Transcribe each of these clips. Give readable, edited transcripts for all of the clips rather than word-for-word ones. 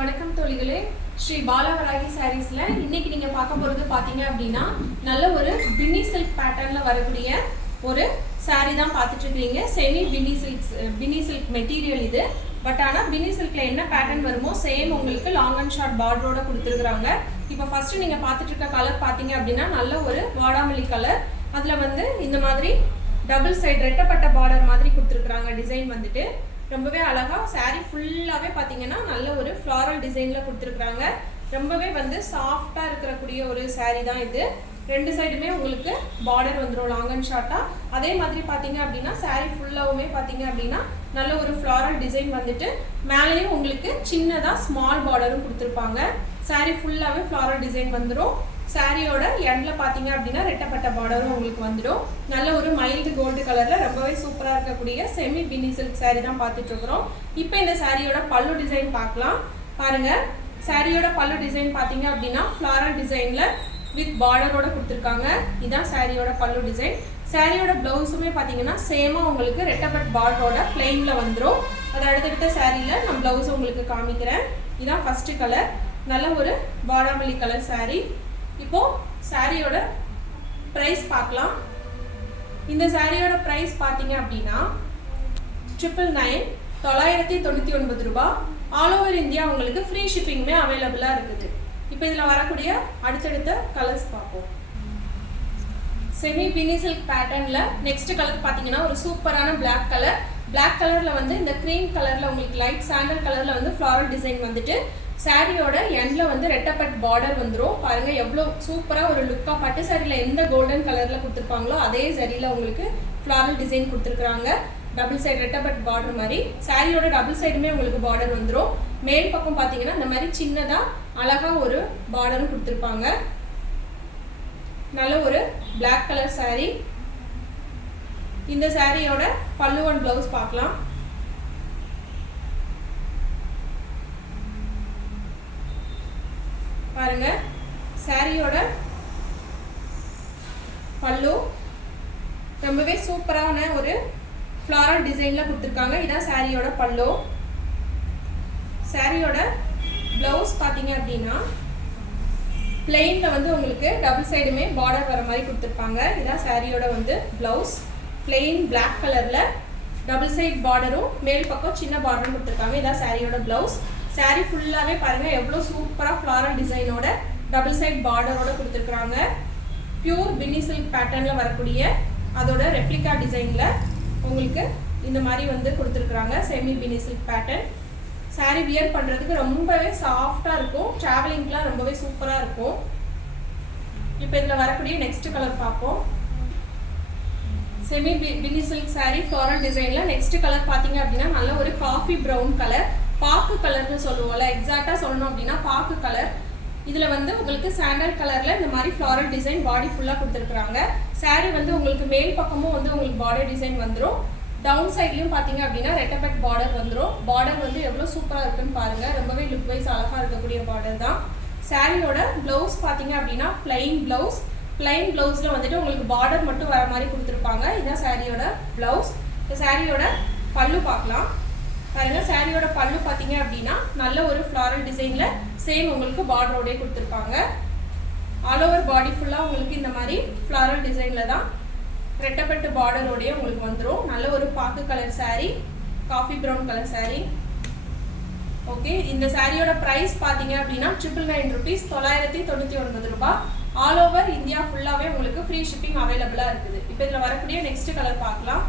வணக்கம் தோழிகளே, ஸ்ரீ பாலவராகி சாரீஸ்ல இன்னைக்கு நீங்க பார்க்க போறது பாத்தீங்க அப்படின்னா நல்ல ஒரு பின்னி சில்க் பேட்டர்ன்ல வரக்கூடிய ஒரு சாரி தான் பார்த்துட்டு இருக்கீங்க. செமி பின்னி சில்க் மெட்டீரியல் இது. பட் ஆனா பின்னி சில்க்ல என்ன பேட்டர்ன் வருமோ சேம் உங்களுக்கு லாங் அண்ட் ஷார்ட் பார்டரோட கொடுத்துருக்காங்க. இப்போ ஃபர்ஸ்ட் நீங்க பார்த்துட்டு இருக்க கலர் பாத்தீங்க அப்படின்னா நல்ல ஒரு வாடாமல்லி கலர். அதுல வந்து இந்த மாதிரி டபுள் சைடு ரெட்டப்பட்ட பார்டர் மாதிரி கொடுத்துருக்காங்க. டிசைன் வந்துட்டு ரொம்பவே அழகா saree ஃபுல்லாவே பாத்தீங்கன்னா நல்ல ஒரு ஃப்ளாரல் டிசைன்ல கொடுத்துருக்காங்க. ரொம்பவே வந்து சாஃப்டா இருக்கக்கூடிய ஒரு saree தான் இது. ரெண்டு சைடுமே உங்களுக்கு பார்டர் வந்துரும் லாங் அண்ட் ஷார்ட்டா. அதே மாதிரி பாத்தீங்க அப்படின்னா saree ஃபுல்லாவுமே பாத்தீங்க அப்படின்னா நல்ல ஒரு ஃப்ளாரல் டிசைன் வந்துட்டு மேலேயும் உங்களுக்கு சின்னதா ஸ்மால் பார்டரும் கொடுத்துருப்பாங்க. saree ஃபுல்லாவே ஃப்ளாரல் டிசைன் வந்துரும். சாரியோட எண்ட்ல பாத்தீங்க அப்படின்னா ரெட்டப்பட்ட பார்டரும் உங்களுக்கு வந்துடும். நல்ல ஒரு மைல்டு கோல்டு கலர்ல ரொம்பவே சூப்பரா இருக்கக்கூடிய செமி பின்னி சில்க் சாரி தான் பார்த்துட்டு இருக்கிறோம். இப்போ இந்த சாரியோட பல்லு டிசைன் பார்க்கலாம். பாருங்க, சாரியோட பல்லு டிசைன் பாத்தீங்க அப்படின்னா ஃப்ளாரல் டிசைன்ல வித் பார்டரோட கொடுத்துருக்காங்க. இதான் சாரியோட பல்லு டிசைன். சாரியோட பிளவுஸுமே பாத்தீங்கன்னா சேமா உங்களுக்கு ரெட்டப்பட்ட பார்டரோட பிளெயின்ல வந்துடும். அது அடுத்தடுத்த சாரியில நான் பிளவுஸ் உங்களுக்கு காமிக்கிறேன். இதான் ஃபர்ஸ்ட் கலர், நல்ல ஒரு வாடாமல்லி கலர் சாரி. இப்போ சாரியோட பிரைஸ் பார்க்கலாம். இந்த சாரியோட பிரைஸ் பாத்தீங்க அப்படின்னா 999 ரூபாய். ஆல் ஓவர் இந்தியா உங்களுக்கு ஃப்ரீ ஷிப்பிங்குமே அவைலபிளா இருக்குது. இப்போ இதுல வரக்கூடிய அடுத்தடுத்த கலர்ஸ் பார்ப்போம். செமி பின்னி சில்க் பேட்டர்ன்ல நெக்ஸ்ட் கலர் பாத்தீங்கன்னா ஒரு சூப்பரான Black கலர். Black கலர்ல வந்து இந்த கிரீம் கலர்ல உங்களுக்கு லைட் சாண்டல் கலர்ல வந்து ஃப்ளாரல் டிசைன் வந்துட்டு சாரியோட எண்ட்ல வந்து ரெட்டப்பட் பார்டர் வந்துரும். பாருங்க எவ்வளவு சூப்பரா ஒரு லுக்கா. பட்டு சாரியில எந்த கோல்டன் கலர்ல கொடுத்துருப்பாங்களோ அதே சாரியில உங்களுக்கு ஃப்ளாரல் டிசைன் கொடுத்துருக்காங்க. டபுள் சைடு ரெட்டப்பட் பார்டர் மாதிரி சாரியோட டபுள் சைடுமே உங்களுக்கு பார்டர் வந்துரும். மேல் பக்கம் பாத்தீங்கன்னா இந்த மாதிரி சின்னதா அழகா ஒரு பார்டரும் கொடுத்துருப்பாங்க. நல்ல ஒரு Black கலர் சாரி. இந்த சாரியோட பல்லு அண்ட் பிளவுஸ் பார்க்கலாம். பாருங்க, சாரியோட பல்லு ரொம்பவே சூப்பரான ஒரு ஃப்ளாரல் டிசைன்ல கொடுத்துருக்காங்க. இதான் சாரியோட பல்லு. சாரியோட பிளவுஸ் பாத்தீங்க அப்படின்னா பிளெயின்ல வந்து உங்களுக்கு டபுள் சைடுமே பார்டர் வர மாதிரி கொடுத்துருப்பாங்க. இதான் சாரியோட வந்து பிளவுஸ். பிளெயின் Black கலர்ல டபுள் சைடு பார்டரும் மேல் பக்கம் சின்ன பார்டரும் கொடுத்துருக்காங்க. இதான் சாரியோட பிளவுஸ். சாரி ஃபுல்லாவே பாருங்க எவ்வளவு சூப்பரா ஃப்ளாரல் டிசைனோட டபுள் சைடு பார்டரோட கொடுத்துருக்காங்க. பியூர் பின்னி சில்க் பேட்டர்ன்ல வரக்கூடிய அதோட ரெப்ளிகா டிசைன்ல உங்களுக்கு இந்த மாதிரி வந்து கொடுத்துருக்காங்க. செமி பின்னி சில்க் பேட்டர்ன். சாரி வியர் பண்றதுக்கு ரொம்பவே சாஃப்டா இருக்கும். டிராவலிங்க்குலாம் ரொம்பவே சூப்பரா இருக்கும். இப்போ இதுல வரக்கூடிய நெக்ஸ்ட் கலர் பார்ப்போம். செமி பின்னி சில்க் சாரி ஃப்ளாரல் டிசைன்ல நெக்ஸ்ட் கலர் பாத்தீங்க அப்படின்னா நல்ல ஒரு காஃபி ப்ரௌன் கலர். பாக்கு கலர்னு சொல்லுவோம்ல, எக்ஸாக்டா சொல்லணும் அப்படின்னா பாக்கு கலர். இதுல வந்து உங்களுக்கு சாண்டல் கலர்ல இந்த மாதிரி ஃப்ளாரல் டிசைன் பாடி ஃபுல்லா கொடுத்துருக்காங்க. சாரி வந்து உங்களுக்கு மேல் பக்கமும் வந்து உங்களுக்கு பார்டர் டிசைன் வந்துடும். டவுன் சைட்லயும் பாத்தீங்க அப்படின்னா ரெட்டப்பட் பார்டர் வந்துடும். பார்டர் வந்து எவ்வளவு சூப்பரா இருக்குன்னு பாருங்க. ரொம்பவே லுக் வைஸ் அழகா இருக்கக்கூடிய பார்டர் தான். சாரியோட பிளவுஸ் பாத்தீங்க அப்படின்னா பிளைன் பிளவுஸ். பிளைன் பிளவுஸ்ல வந்துட்டு உங்களுக்கு பார்டர் மட்டும் வர மாதிரி கொடுத்துருப்பாங்க. இதான் சாரியோட பிளவுஸ். இந்த சாரியோட பல்லு பார்க்கலாம். பாருங்க, சாரியோட பல்லு பாத்தீங்க அப்படின்னா நல்ல ஒரு ஃப்ளாரல் டிசைன்ல சேம் உங்களுக்கு பார்டரோடே கொடுத்துருப்பாங்க. ஆல் ஓவர் பாடி ஃபுல்லா உங்களுக்கு இந்த மாதிரி ஃப்ளாரல் டிசைன்ல தான் ரெட்டப்பட்டு பார்டரோடய உங்களுக்கு வந்துடும். நல்ல ஒரு பாக்கு colour sorry, coffee brown colour sorry. Okay, இந்த சாரியோட பிரைஸ் பாத்தீங்க அப்படின்னா 999 rupees, 999 ரூபாய். ஆல் ஓவர் இந்தியா ஃபுல்லாவே உங்களுக்கு ஃப்ரீ ஷிப்பிங் அவைலபிளா இருக்குது. இப்போ இதுல வரக்கூடிய நெக்ஸ்ட் கலர் பார்க்கலாம்.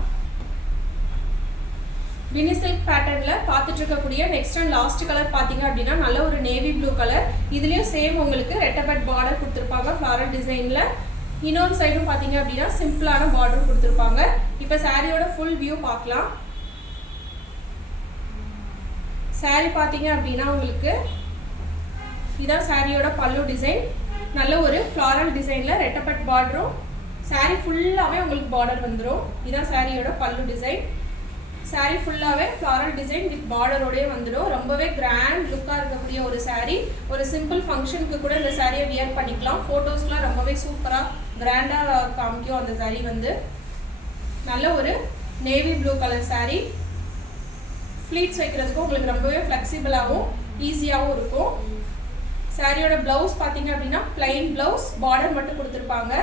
பின்னி சில்க் பேட்டர்ன்ல பார்த்துட்டு இருக்கக்கூடிய நெக்ஸ்ட் அண்ட் லாஸ்ட் கலர் பாத்தீங்க அப்படின்னா நல்ல ஒரு நேவி ப்ளூ கலர். இதுலயும் சேம் உங்களுக்கு ரெட்டப்பட் பார்டர் கொடுத்துருப்பாங்க ஃப்ளாரல் டிசைன்ல. இன்னொரு சைடும் பாத்தீங்க அப்படின்னா சிம்பிளான பார்டர் கொடுத்துருப்பாங்க. இப்போ சாரியோட ஃபுல் வியூ பார்க்கலாம். சாரி பாத்தீங்க அப்படின்னா உங்களுக்கு இதான் சாரியோட பல்லு டிசைன். நல்ல ஒரு ஃப்ளாரல் டிசைன்ல ரெட்டப்பட் பார்டரும் சாரி ஃபுல்லாவே உங்களுக்கு பார்டர் வந்துடும். இதான் சாரியோட பல்லு டிசைன். சாரி ஃபுல்லாவே ஃப்ளாரல் டிசைன் வித் பார்டரோடே வந்துடும். ரொம்பவே கிராண்ட் லுக்கா இருக்கக்கூடிய ஒரு சாரி. ஒரு சிம்பிள் ஃபங்க்ஷனுக்கு கூட இந்த சாரியை வியர் பண்ணிக்கலாம். போட்டோஸ்க்குலாம் ரொம்பவே சூப்பரா கிராண்டா காமிக்கும் அந்த சாரி வந்து. நல்ல ஒரு navy blue colour sorry. Fleets வைக்கிறதுக்கு உங்களுக்கு ரொம்பவே ஃப்ளெக்சிபிளாகவும் ஈஸியாகவும் இருக்கும். சாரியோட ப்ளவுஸ் பார்த்தீங்க அப்படின்னா பிளைன் ப்ளவுஸ், பார்டர் மட்டும் கொடுத்துருப்பாங்க.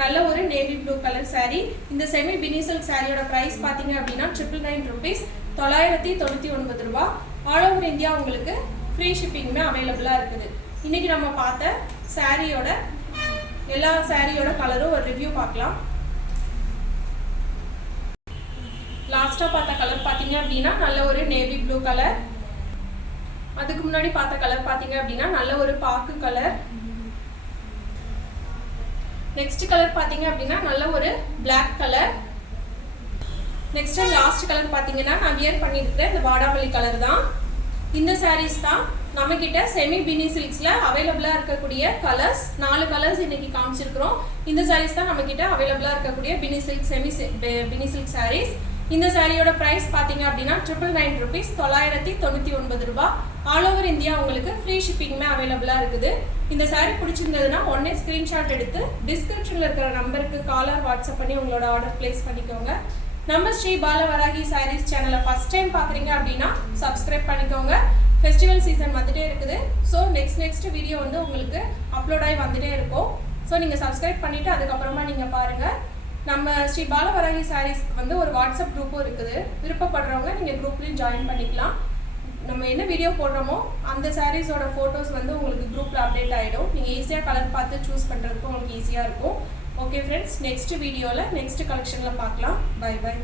நல்ல ஒரு நேவி ப்ளூ கலர் சாரீ. இந்த செமி பினி சில்க் சாரியோட ப்ரைஸ் பார்த்தீங்க அப்படின்னா 999 rupees, 999 ரூபா. ஆல் ஓவர் இந்தியா உங்களுக்கு ஃப்ரீ ஷிப்பிங்குமே அவைலபிளாக இருக்குது. இன்றைக்கி நம்ம பார்த்த சாரியோட எல்லா சாரியோட கலரும் ஒரு ரிவ்யூ பார்க்கலாம். லாஸ்ட்டாக பார்த்த கலர் பார்த்தீங்க அப்படின்னா நல்ல ஒரு நேவி ப்ளூ கலர். அதுக்கு முன்னாடி பார்த்த கலர் பார்த்தீங்க அப்படின்னா நல்ல ஒரு பாக்கு கலர். நெக்ஸ்ட் கலர் பார்த்தீங்க அப்படின்னா நல்ல ஒரு black colour. Next last colour பார்த்தீங்கன்னா நான் வியர் பண்ணியிருக்கிறேன் இந்த வாடாமல்லி கலர் தான். இந்த சாரீஸ் தான் நம்மக்கிட்ட செமி பினி சில்க்ஸில் அவைலபிளாக இருக்கக்கூடிய கலர்ஸ். 4 கலர்ஸ் இன்றைக்கி காமிச்சிருக்கிறோம். இந்த சாரீஸ் தான் நம்மக்கிட்ட அவைலபிளாக இருக்கக்கூடிய பினி சில்க் செமி பினி சில்க் சாரீஸ். இந்த சாரியோட ப்ரைஸ் பார்த்தீங்க அப்படின்னா 999 rupees, 999 ரூபா. ஆல் ஓவர் இந்தியா உங்களுக்கு ஃப்ரீ ஷிப்பிங்குமே அவைலபிளாக இருக்குது. இந்த சாரீ பிடிச்சிருந்ததுன்னா உடனே ஸ்க்ரீன்ஷாட் எடுத்து டிஸ்கிரிப்ஷனில் இருக்கிற நம்பருக்கு காலர் வாட்ஸ்அப் பண்ணி உங்களோட ஆர்டர் பிளேஸ் பண்ணிக்கோங்க. நம்ம ஸ்ரீ பால வராகி சாரீஸ் சேனலை ஃபஸ்ட் டைம் பார்க்குறீங்க அப்படின்னா சப்ஸ்கிரைப் பண்ணிக்கோங்க. ஃபெஸ்டிவல் சீசன் வந்துட்டே இருக்குது. ஸோ நெக்ஸ்ட் வீடியோ வந்து உங்களுக்கு அப்லோட் ஆகி வந்துட்டே இருக்கும். ஸோ நீங்கள் சப்ஸ்கிரைப் பண்ணிவிட்டு அதுக்கப்புறமா நீங்கள் பாருங்கள். நம்ம ஸ்ரீ பால வராகி சாரீஸ்க்கு வந்து ஒரு வாட்ஸ்அப் குரூப்பும் இருக்குது. விருப்பப்படுறவங்க நீங்கள் குரூப்லேயும் ஜாயின் பண்ணிக்கலாம். நம்ம என்ன வீடியோ போடுறோமோ அந்த சாரீஸோட ஃபோட்டோஸ் வந்து உங்களுக்கு குரூப்பில் அப்டேட் ஆகிடும். நீங்கள் ஈஸியாக கலர் பார்த்து சூஸ் பண்ணுறதுக்கு உங்களுக்கு ஈஸியாக இருக்கும். ஓகே ஃப்ரெண்ட்ஸ், நெக்ஸ்ட் வீடியோவில் நெக்ஸ்ட் கலெக்ஷனில் பார்க்கலாம். Bye by.